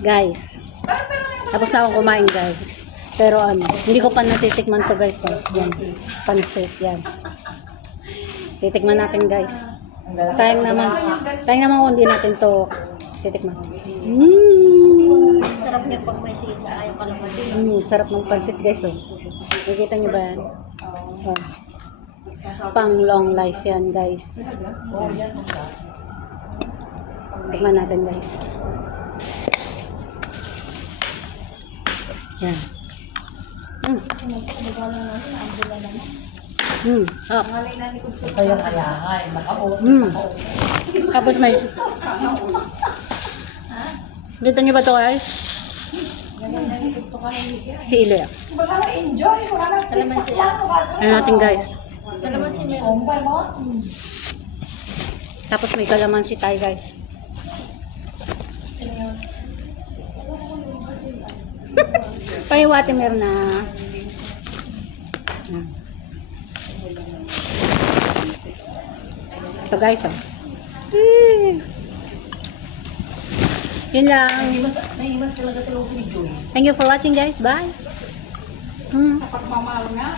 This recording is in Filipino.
Guys. Tapos na akong kumain, guys. Pero ano, hindi ko pa natitikman to, guys. To. Yan. Pansit, yan. Titikman natin, guys. Sayang naman kung hindi natin to titikman. Sarap niya pag may sita. Ayaw ka lang Sarap ng pansit, guys. Oh. Nakikita niyo ba yan? Oh. Pang long life yan, guys. Yan. Tikman natin, guys. Yan. Ah. Ito yung kaya nga, naka-off. Tapos may... Dito niyo ba ito, guys? Sili. Wala na enjoy, wala na Kalamansi. Ano natin, guys? Kalamansi meron. Kumpay mo? Tapos may kalamansi tayo, guys. Pahiwati meron na. Ito, guys, oh. Yun lang. Naiimas talaga sa loob ni Joy. Thank you for watching, guys. Bye. Pagmamahal nga.